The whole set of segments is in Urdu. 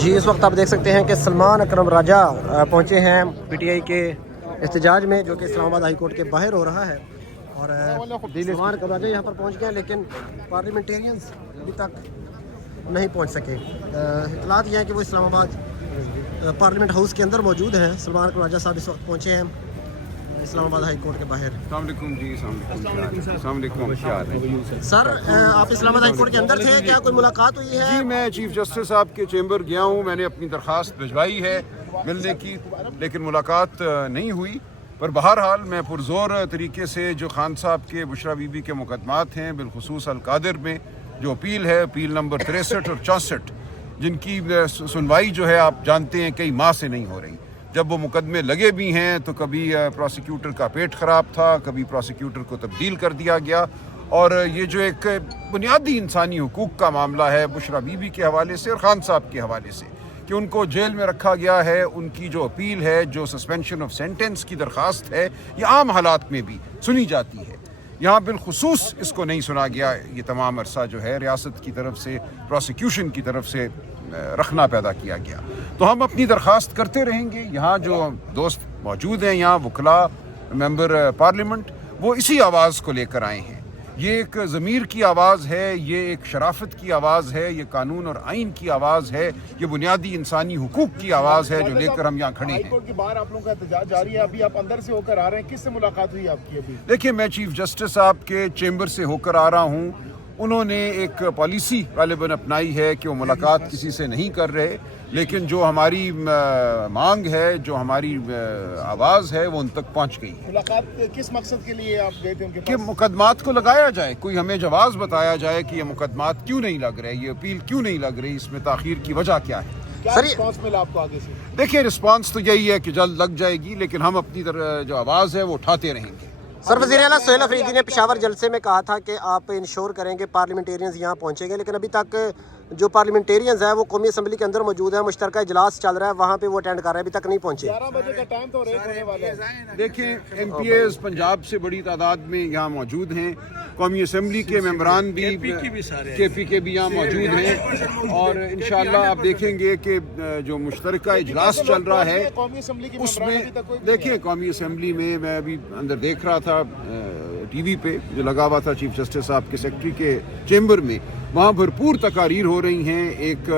جی اس وقت آپ دیکھ سکتے ہیں کہ سلمان اکرم راجہ پہنچے ہیں پی ٹی آئی کے احتجاج میں، جو کہ اسلام آباد ہائی کورٹ کے باہر ہو رہا ہے، اور سلمان اکرم راجہ یہاں پر پہنچ گئے، لیکن پارلیمنٹیرینز ابھی تک نہیں پہنچ سکے۔ اطلاعات یہ ہیں کہ وہ اسلام آباد پارلیمنٹ ہاؤس کے اندر موجود ہیں۔ سلمان اکرم راجہ صاحب اس وقت پہنچے ہیں اسلام آباد ہائی کورٹ کے باہر۔ السلام علیکم جی، السلام علیکم، کیا حال ہے؟ سر آپ اسلام آباد ہائی کورٹ کے اندر تھے، کیا کوئی ملاقات ہوئی ہے؟ جی میں چیف جسٹس صاحب کے چیمبر گیا ہوں، میں نے اپنی درخواست بھجوائی ہے ملنے کی، لیکن ملاقات نہیں ہوئی۔ پر بہرحال میں پرزور طریقے سے جو خان صاحب کے بشرا بی بی کے مقدمات ہیں، بالخصوص القادر میں جو اپیل ہے، اپیل نمبر 63 اور 64، جن کی سنوائی جو ہے آپ جانتے ہیں کئی ماہ سے نہیں ہو رہی۔ جب وہ مقدمے لگے بھی ہیں تو کبھی پروسیکیوٹر کا پیٹ خراب تھا، کبھی پروسیکیوٹر کو تبدیل کر دیا گیا، اور یہ جو ایک بنیادی انسانی حقوق کا معاملہ ہے بشرا بی بی کے حوالے سے اور خان صاحب کے حوالے سے، کہ ان کو جیل میں رکھا گیا ہے، ان کی جو اپیل ہے، جو سسپینشن آف سینٹنس کی درخواست ہے، یہ عام حالات میں بھی سنی جاتی ہے۔ یہاں بالخصوص اس کو نہیں سنا گیا، یہ تمام عرصہ جو ہے ریاست کی طرف سے، پروسیکیوشن کی طرف سے رکھنا پیدا کیا گیا۔ تو ہم اپنی درخواست کرتے رہیں گے۔ یہاں جو دوست موجود ہیں، یہاں وکلاء، ممبر پارلیمنٹ، وہ اسی آواز کو لے کر آئے ہیں۔ یہ ایک ضمیر کی آواز ہے، یہ ایک شرافت کی آواز ہے، یہ قانون اور آئین کی آواز ہے، یہ بنیادی انسانی حقوق کی آواز ہے جو لے کر ہم یہاں کھڑے ہیں۔ ہائی کورٹ کے باہر آپ لوگوں کا احتجاج جاری ہے، ابھی آپ اندر سے ہو کر آ رہے ہیں، کس سے ملاقات ہوئی آپ کی ابھی؟ دیکھیے میں چیف جسٹس صاحب کے چیمبر سے ہو کر آ رہا ہوں۔ انہوں نے ایک پالیسی غالباً اپنائی ہے کہ وہ ملاقات کسی سے نہیں کر رہے، لیکن جو ہماری مانگ ہے، جو ہماری آواز ہے، وہ ان تک پہنچ گئی ہے۔ ملاقات کس مقصد کے لیے آپ گئے تھے ان کے کہ پاس؟ مقدمات کو لگایا جائے، کوئی ہمیں جواز بتایا جائے کہ یہ مقدمات کیوں نہیں لگ رہے، یہ اپیل کیوں نہیں لگ رہی، اس میں تاخیر کی وجہ کیا ہے۔ کیا سر، رسپانس ملا آپ کو آگے سے؟ دیکھیں رسپانس تو یہی ہے کہ جلد لگ جائے گی، لیکن ہم اپنی جو آواز ہے وہ اٹھاتے رہیں گے۔ سر وزیر اعلیٰ سہیل افریدی نے پشاور جلسے میں کہا تھا کہ آپ انشور کریں گے پارلیمنٹیرینز یہاں پہنچیں گے، لیکن ابھی تک جو پارلیمنٹیرینز ہیں وہ قومی اسمبلی کے اندر موجود ہیں، مشترکہ اجلاس چل رہا ہے، وہاں پہ وہ اٹینڈ کر رہے ہیں، ابھی تک نہیں پہنچے۔ 11 بجے کا ٹائم تو ریٹ ہونے والا ہے۔ دیکھیں ایم پی ایز پنجاب سے بڑی تعداد میں یہاں موجود ہیں، قومی اسمبلی کے ممبران بھی، کے پی کے بھی یہاں موجود ہیں، اور انشاءاللہ آپ دیکھیں گے کہ جو مشترکہ اجلاس چل رہا ہے قومی اسمبلی کے اس ممبران میں ابھی تک کوئی دیکھیں قومی اسمبلی میں ابھی اندر دیکھ رہا تھا ٹی وی پہ جو لگا ہوا تھا چیف جسٹس صاحب کے سیکرٹری کے چیمبر میں، وہاں بھرپور تقاریر ہو رہی ہیں۔ ایک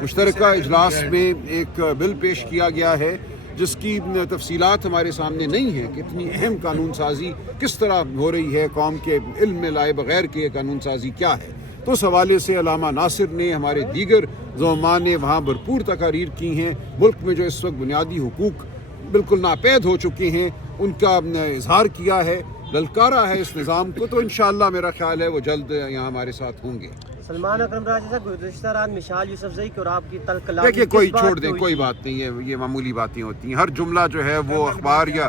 مشترکہ اجلاس میں ایک بل پیش کیا گیا ہے جس کی تفصیلات ہمارے سامنے نہیں ہیں کہ اتنی اہم قانون سازی کس طرح ہو رہی ہے، قوم کے علم میں لائے بغیر کہ یہ قانون سازی کیا ہے۔ تو اس حوالے سے علامہ ناصر نے، ہمارے دیگر زعماء نے وہاں بھرپور تقاریر کی ہیں۔ ملک میں جو اس وقت بنیادی حقوق بالکل ناپید ہو چکے ہیں ان کا اظہار کیا ہے، للکارا ہے اس نظام کو، تو انشاءاللہ میرا خیال ہے وہ جلد یہاں ہمارے ساتھ ہوں گے۔ سلمان اکرم راجہ صاحب گزشتہ رات مشال یوسفزئی کی اور آپ کی تلخ دیکھیے کوئی چھوڑ دیں، کوئی بات نہیں ہے، یہ معمولی باتیں ہوتی ہیں، ہر جملہ جو ہے وہ اخبار یا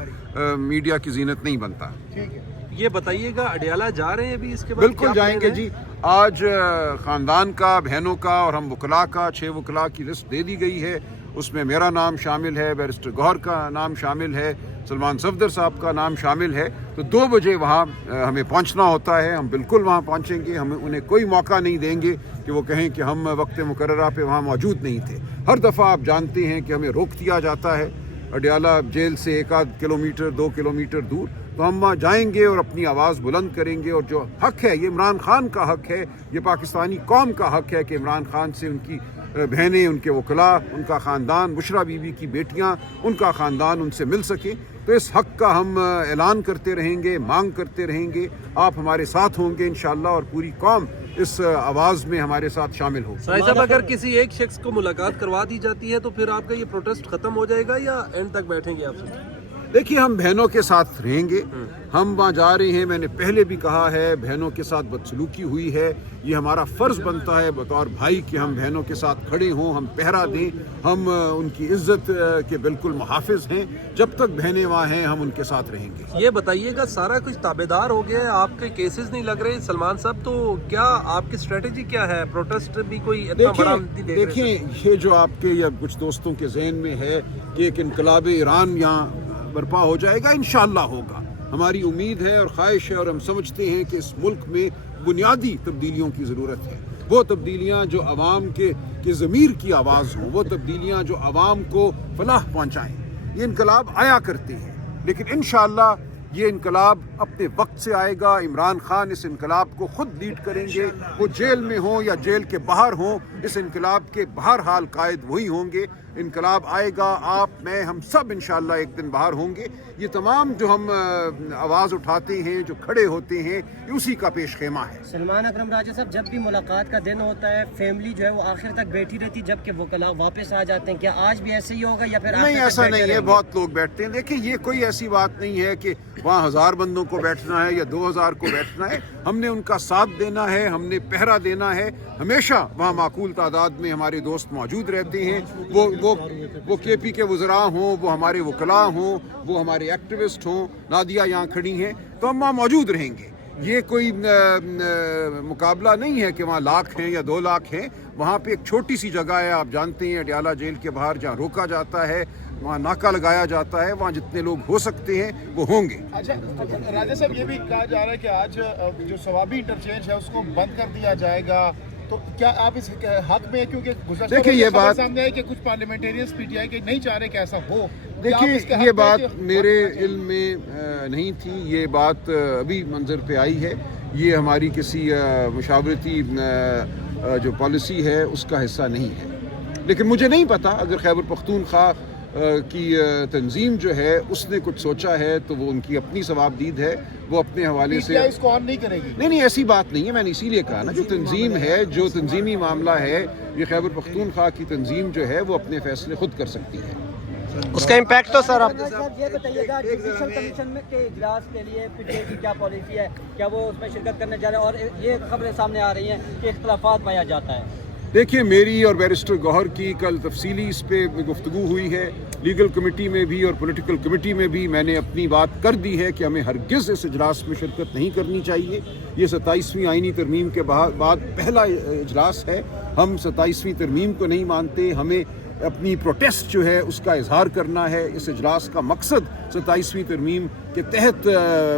میڈیا کی زینت نہیں بنتا۔ ٹھیک ہے۔ یہ بتائیے گا اڈیالہ جا رہے ہیں ابھی اس کے بعد؟ بالکل جائیں گے جی۔ آج خاندان کا، بہنوں کا اور ہم وکلاء کا 6 وکلاء کی لسٹ دے دی گئی ہے، اس میں میرا نام شامل ہے، بیرسٹر گوہر کا نام شامل ہے، سلمان صفدر صاحب کا نام شامل ہے۔ تو 2 بجے وہاں ہمیں پہنچنا ہوتا ہے، ہم بالکل وہاں پہنچیں گے، ہم انہیں کوئی موقع نہیں دیں گے کہ وہ کہیں کہ ہم وقت مقررہ پہ وہاں موجود نہیں تھے۔ ہر دفعہ آپ جانتے ہیں کہ ہمیں روک دیا جاتا ہے اڈیالہ جیل سے 1 کلومیٹر 2 کلومیٹر دور، تو ہم وہاں جائیں گے اور اپنی آواز بلند کریں گے، اور جو حق ہے یہ عمران خان کا حق ہے، یہ پاکستانی قوم کا حق ہے کہ عمران خان سے ان کی بہنیں، ان کے وکلاء، ان کا خاندان، بشرا بی بی کی بیٹیاں، ان کا خاندان ان سے مل سکے۔ تو اس حق کا ہم اعلان کرتے رہیں گے، مانگ کرتے رہیں گے، آپ ہمارے ساتھ ہوں گے انشاءاللہ، اور پوری قوم اس آواز میں ہمارے ساتھ شامل ہوگی۔ سائی صاحب اگر کسی ایک شخص کو ملاقات کروا دی جاتی ہے تو پھر آپ کا یہ پروٹیسٹ ختم ہو جائے گا یا اینڈ تک بیٹھیں گے آپ سے؟ دیکھیے ہم بہنوں کے ساتھ رہیں گے، ہم وہاں جا رہے ہیں، میں نے پہلے بھی کہا ہے بہنوں کے ساتھ بدسلوکی ہوئی ہے، یہ ہمارا فرض بنتا ہے بطور بھائی کہ ہم بہنوں کے ساتھ کھڑے ہوں، ہم پہرا دیں، ہم ان کی عزت کے بالکل محافظ ہیں، جب تک بہنیں وہاں ہیں ہم ان کے ساتھ رہیں گے۔ یہ بتائیے گا سارا کچھ تابع دار ہو گیا ہے، آپ کے کیسز نہیں لگ رہے سلمان صاحب، تو کیا آپ کی اسٹریٹجی کیا ہے؟ پروٹیسٹ بھی کوئی اتنا بڑا نہیں دیکھ رہے؟ دیکھیں یہ جو آپ کے یا کچھ دوستوں کے ذہن میں ہے کہ ایک انقلاب ایران یہاں برپا ہو جائے گا، انشاءاللہ ہوگا، ہماری امید ہے اور خواہش ہے، اور ہم سمجھتے ہیں کہ اس ملک میں بنیادی تبدیلیوں کی ضرورت ہے۔ وہ تبدیلیاں جو عوام کے ضمیر کی آواز ہوں، وہ تبدیلیاں جو عوام کو فلاح پہنچائیں. یہ انقلاب آیا کرتے ہیں، لیکن انشاءاللہ یہ انقلاب اپنے وقت سے آئے گا. عمران خان اس انقلاب کو خود لیڈ کریں گے، وہ جیل میں ہوں یا جیل کے باہر ہوں، اس انقلاب کے بہرحال قائد وہی ہوں گے. انقلاب آئے گا، آپ میں ہم سب انشاءاللہ ایک دن باہر ہوں گے. یہ تمام جو ہم آواز اٹھاتے ہیں، جو کھڑے ہوتے ہیں، یہ اسی کا پیش خیمہ ہے. سلمان اکرم راجہ صاحب، جب بھی ملاقات کا دن ہوتا ہے فیملی جو ہے وہ آخر تک بیٹھی رہتی جبکہ وکلاء واپس آ جاتے ہیں، کیا آج بھی ایسے ہی ہوگا یا پھر نہیں؟ ایسا نہیں ہے، بہت لوگ بیٹھتے ہیں. دیکھیں یہ کوئی ایسی بات نہیں ہے کہ وہاں 1000 بندوں کو بیٹھنا ہے یا 2000 کو بیٹھنا ہے. ہم نے ان کا ساتھ دینا ہے، ہم نے پہرا دینا ہے. ہمیشہ وہاں معقول تعداد میں ہمارے دوست موجود رہتے ہیں، وہ کے پی کے وزراء ہوں، وہ ہمارے وکلاء ہوں، وہ ہمارے ایکٹیوسٹ ہوں. نادیہ یہاں کھڑی ہیں تو ہم وہاں موجود رہیں گے. یہ کوئی مقابلہ نہیں ہے کہ وہاں لاکھ ہیں یا 2 لاکھ ہیں. وہاں پہ ایک چھوٹی سی جگہ ہے، آپ جانتے ہیں اڈیالہ جیل کے باہر، جہاں روکا جاتا ہے، وہاں ناکہ لگایا جاتا ہے. وہاں جتنے لوگ ہو سکتے ہیں وہ ہوں گے. اچھا راجہ صاحب، یہ بھی کہا جا رہا ہے کہ آج جو ثوابی انٹرچینج ہے اس کو بند کر دیا جائے گا، تو کیا آپ اس حق میں ہیں؟ کیونکہ دیکھیں یہ بات سامنے ہے کہ کچھ پارلیمنٹیرینز پی ٹی آئی کے نہیں چاہ رہے کہ ایسا ہو. دیکھیے یہ بات میرے علم میں نہیں تھی. یہ بات ابھی منظر پہ آئی ہے. یہ ہماری کسی مشاورتی جو پالیسی ہے اس کا حصہ نہیں ہے. لیکن مجھے نہیں پتا، اگر خیبر پختونخوا کی تنظیم جو ہے اس نے کچھ سوچا ہے تو وہ ان کی اپنی ثوابدید ہے، وہ اپنے حوالے سے اس کو آن نہیں کرے گی. نہیں ایسی بات نہیں ہے. میں نے اسی لیے کہا نا، جو تنظیم ہے، جو تنظیمی معاملہ ہے، یہ خیبر پختونخوا کی تنظیم جو ہے وہ اپنے فیصلے خود کر سکتی ہے. اس کا امپیکٹ تو سر آپ یہ بتائیے گا جوڈیشل کمیشن میں کے اجلاس کے لیے پی ٹی آئی کی کیا پالیسی ہے؟ کیا وہ اس میں شرکت کرنے جا رہے ہیں؟ اور یہ خبریں سامنے آ رہی ہیں کہ اختلافات پایا جاتا ہے. دیکھیں میری اور بیرسٹر گوہر کی کل تفصیلی اس پہ گفتگو ہوئی ہے. لیگل کمیٹی میں بھی اور پولیٹیکل کمیٹی میں بھی میں نے اپنی بات کر دی ہے کہ ہمیں ہرگز اس اجلاس میں شرکت نہیں کرنی چاہیے. یہ 27ویں آئینی ترمیم کے بعد پہلا اجلاس ہے. ہم 27ویں ترمیم کو نہیں مانتے. ہمیں اپنی پروٹیسٹ جو ہے اس کا اظہار کرنا ہے. اس اجلاس کا مقصد 27ویں ترمیم کے تحت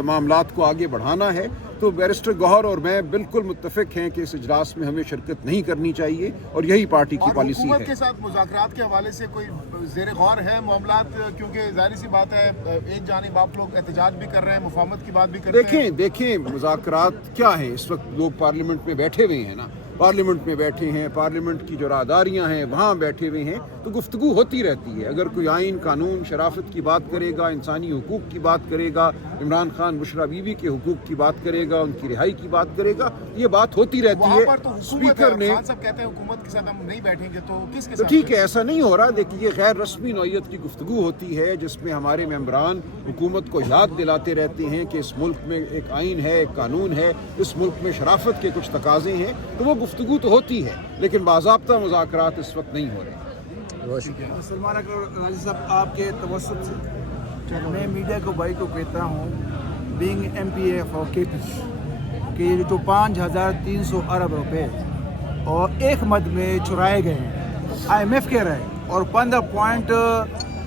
معاملات کو آگے بڑھانا ہے. تو بیرسٹر گوہر اور میں بالکل متفق ہیں کہ اس اجلاس میں ہمیں شرکت نہیں کرنی چاہیے، اور یہی پارٹی کی پالیسی ہے. حکومت کے ساتھ مذاکرات کے حوالے سے کوئی زیر غور ہے معاملات؟ کیونکہ ظاہر سی بات ہے ایک جانب آپ لوگ احتجاج بھی کر رہے ہیں، مفاہمت کی بات بھی کر رہے ہیں. دیکھیں مذاکرات کیا ہیں؟ اس وقت لوگ پارلیمنٹ میں بیٹھے ہوئے ہیں نا، پارلیمنٹ میں بیٹھے ہیں، پارلیمنٹ کی جو راہداریاں ہیں وہاں بیٹھے ہوئے ہیں، تو گفتگو ہوتی رہتی ہے. اگر کوئی آئین، قانون، شرافت کی بات کرے گا، انسانی حقوق کی بات کرے گا، عمران خان بشرا بیوی کے حقوق کی بات کرے گا، ان کی رہائی کی بات کرے گا، یہ بات ہوتی رہتی ہے. اسپیکر نے صاحب کہتے ہیں حکومت کے ساتھ ہم نہیں بیٹھیں گے، تو کس کے تو ساتھ؟ ٹھیک ہے، ایسا نہیں ہو رہا. دیکھیے یہ غیر رسمی نوعیت کی گفتگو ہوتی ہے جس میں ہمارے ممبران حکومت کو یاد دلاتے رہتے ہیں کہ اس ملک میں ایک آئین ہے، ایک قانون ہے، اس ملک میں شرافت کے کچھ تقاضے ہیں. تو وہ گفتگو تو ہوتی ہے، لیکن باضابطہ مذاکرات اس وقت نہیں ہو رہے. سلمان اکرم راجہ صاحب، آپ کے توسط سے میں میڈیا کو بھائی کو کہتا ہوں، being M P A for K P, کہ یہ جو 5300 ارب روپے اور ایک مد میں چرائے گئے ہیں، آئی ایم ایف کہہ رہا ہے، اور 15 پوائنٹ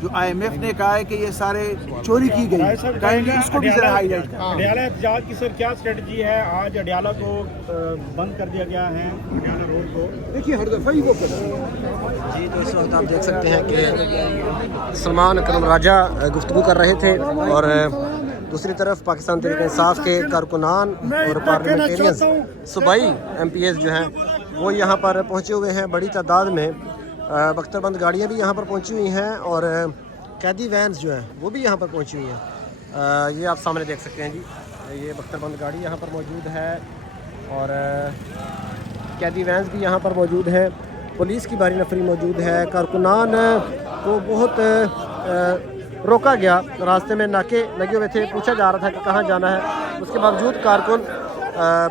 جو آئی ایم ایف نے کہا ہے کہ یہ سارے چوری کی گئی. اس کو بھی ذرا ہائی لائٹ کریں. اڈیالہ احتجاج کی سر کیا اسٹریٹجی ہے؟ آج اڈیالہ کو بند کر دیا گیا ہے، اڈیالہ روڈ کو. دیکھیے ہر دفعہ ہی وہ کرتے ہیں. جی تو اس وقت آپ دیکھ سکتے ہیں کہ سلمان اکرم راجہ گفتگو کر رہے تھے، اور دوسری طرف پاکستان تحریک انصاف کے کارکنان اور پارلیمنٹیرینز، صوبائی ایم پی ایز جو ہیں وہ یہاں پر پہنچے ہوئے ہیں بڑی تعداد میں. بختر بند گاڑیاں بھی یہاں پر پہنچی ہوئی ہیں، اور قیدی وینز جو ہیں وہ بھی یہاں پر پہنچی ہوئی ہیں. یہ آپ سامنے دیکھ سکتے ہیں جی، یہ بختر بند گاڑی یہاں پر موجود ہے، اور قیدی وینز بھی یہاں پر موجود ہیں. پولیس کی بھاری نفری موجود ہے. کارکنان کو بہت روکا گیا، راستے میں ناکے لگے ہوئے تھے، پوچھا جا رہا تھا کہ کہاں جانا ہے. اس کے باوجود کارکن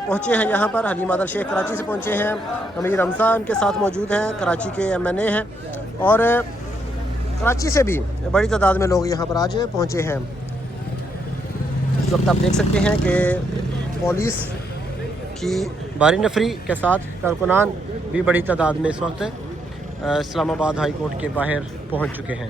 پہنچے ہیں یہاں پر. حلیم عادل شیخ کراچی سے پہنچے ہیں، امیر رمضان ان کے ساتھ موجود ہیں، کراچی کے ایم این اے ہیں، اور کراچی سے بھی بڑی تعداد میں لوگ یہاں پر آج پہنچے ہیں. اس وقت آپ دیکھ سکتے ہیں کہ پولیس کی بھاری نفری کے ساتھ کارکنان بھی بڑی تعداد میں اس وقت اسلام آباد ہائی کورٹ کے باہر پہنچ چکے ہیں.